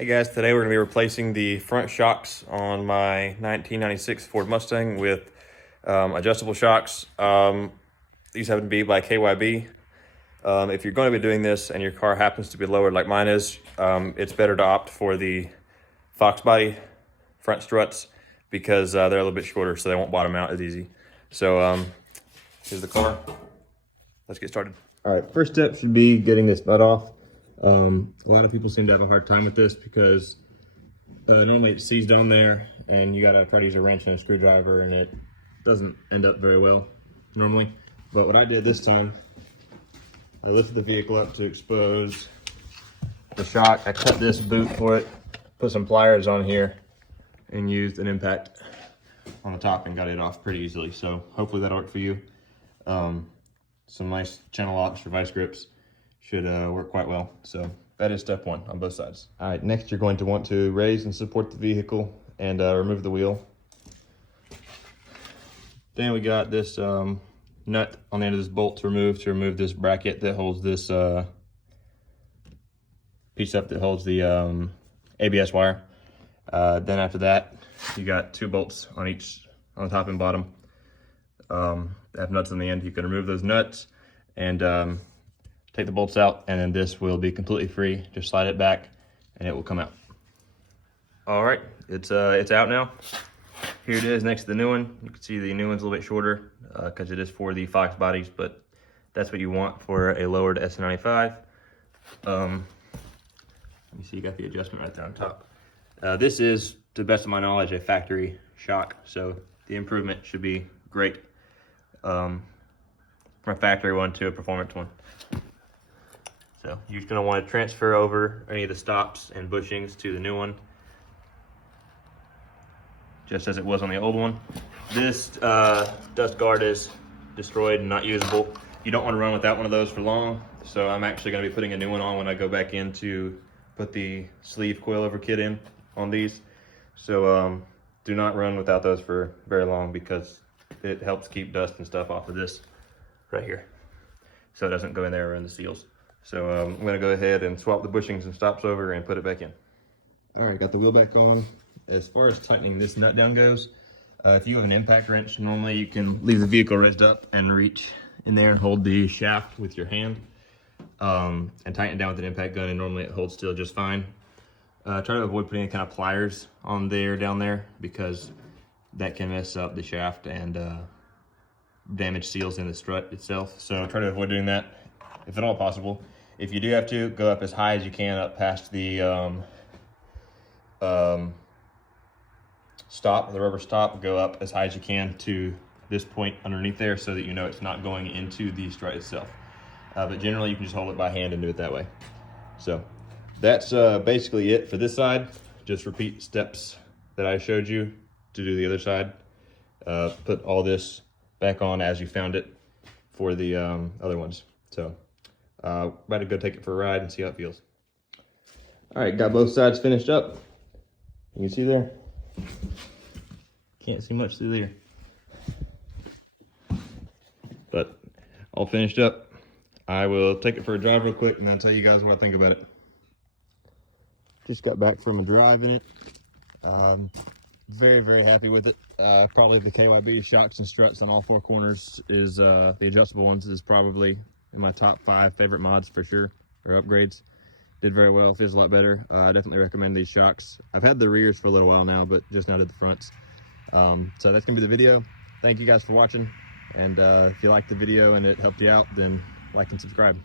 Hey guys, today we're going to be replacing the front shocks on my 1996 Ford Mustang with adjustable shocks. These happen to be by KYB. If you're going to be doing this and your car happens to be lowered like mine is, it's better to opt for the Fox body front struts because they're a little bit shorter, so they won't bottom out as easy. So here's the car. Let's get started. All right, first step should be getting this nut off. A lot of people seem to have a hard time with this because normally it sees down there and you gotta try to use a wrench and a screwdriver and it doesn't end up very well normally. But what I did this time, I lifted the vehicle up to expose the shock. I cut this boot for it, put some pliers on here and used an impact on the top and got it off pretty easily. So hopefully that'll work for you. Some nice channel locks or vice grips should work quite well. So that is step one on both sides. All right, next you're going to want to raise and support the vehicle and remove the wheel. Then we got this nut on the end of this bolt to remove this bracket that holds this piece up that holds the ABS wire. Then after that, you got two bolts on the top and bottom. That have nuts on the end. You can remove those nuts and take the bolts out, and then this will be completely free. Just slide it back and it will come out. All right, it's out now. Here it is next to the new one. You can see the new one's a little bit shorter because it is for the Fox bodies, but that's what you want for a lowered SN95. Let me see, you got the adjustment right there on top. This is, to the best of my knowledge, a factory shock, so the improvement should be great from a factory one to a performance one. So you're going to want to transfer over any of the stops and bushings to the new one, just as it was on the old one. This dust guard is destroyed and not usable. You don't want to run without one of those for long, so I'm actually going to be putting a new one on when I go back in to put the sleeve coilover kit in on these. So do not run without those for very long because it helps keep dust and stuff off of this right here, so it doesn't go in there around the seals. So I'm going to go ahead and swap the bushings and stops over and put it back in. All right, got the wheel back on. As far as tightening this nut down goes, if you have an impact wrench, normally you can leave the vehicle raised up and reach in there and hold the shaft with your hand and tighten it down with an impact gun, and normally it holds still just fine. Try to avoid putting any kind of pliers on there, down there, because that can mess up the shaft and damage seals in the strut itself. So try to avoid doing that if at all possible. If you do have to, go up as high as you can, up past the stop, the rubber stop. Go up as high as you can to this point underneath there so that you know it's not going into the strut itself. But generally you can just hold it by hand and do it that way. So that's basically it for this side. Just repeat steps that I showed you to do the other side. Put all this back on as you found it for the other ones. So about to go take it for a ride and see how it feels. All right, got both sides finished up. You can see there. Can't see much through there. But all finished up. I will take it for a drive real quick and I'll tell you guys what I think about it. Just got back from a drive in it. Very, very happy with it. Probably the KYB shocks and struts on all four corners is the adjustable ones is probably in my top 5 favorite mods for sure, or upgrades. Did very well, feels a lot better. I definitely recommend these shocks. I've had the rears for a little while now, but just now did the fronts. So that's gonna be the video. Thank you guys for watching. And if you liked the video and it helped you out, then like and subscribe.